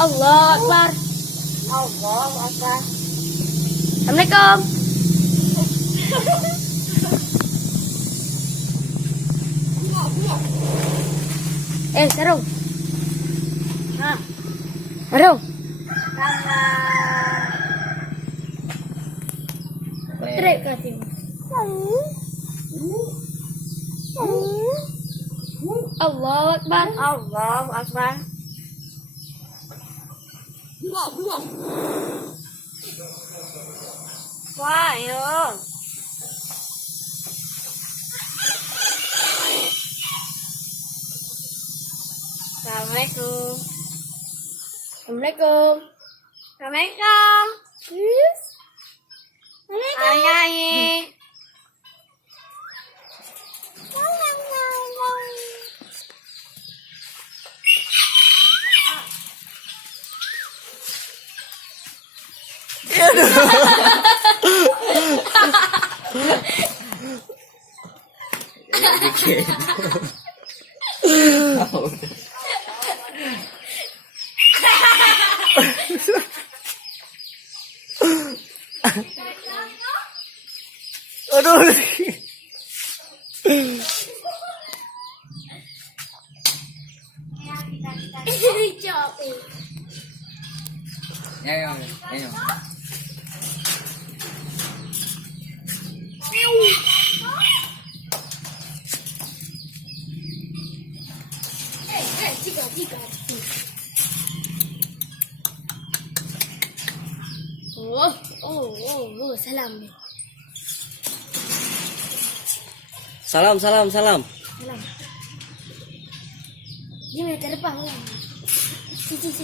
Allah Akbar. Assalamualaikum. Sarung. Sarung. Trek kasih. Allahu Akbar. Allahu Akbar. Wah, yo. Assalamualaikum. Assalamualaikum. Assalamualaikum. Yes. Ayai. Aduh. Ayo. Salam. Salam. Ini terdepan. Si.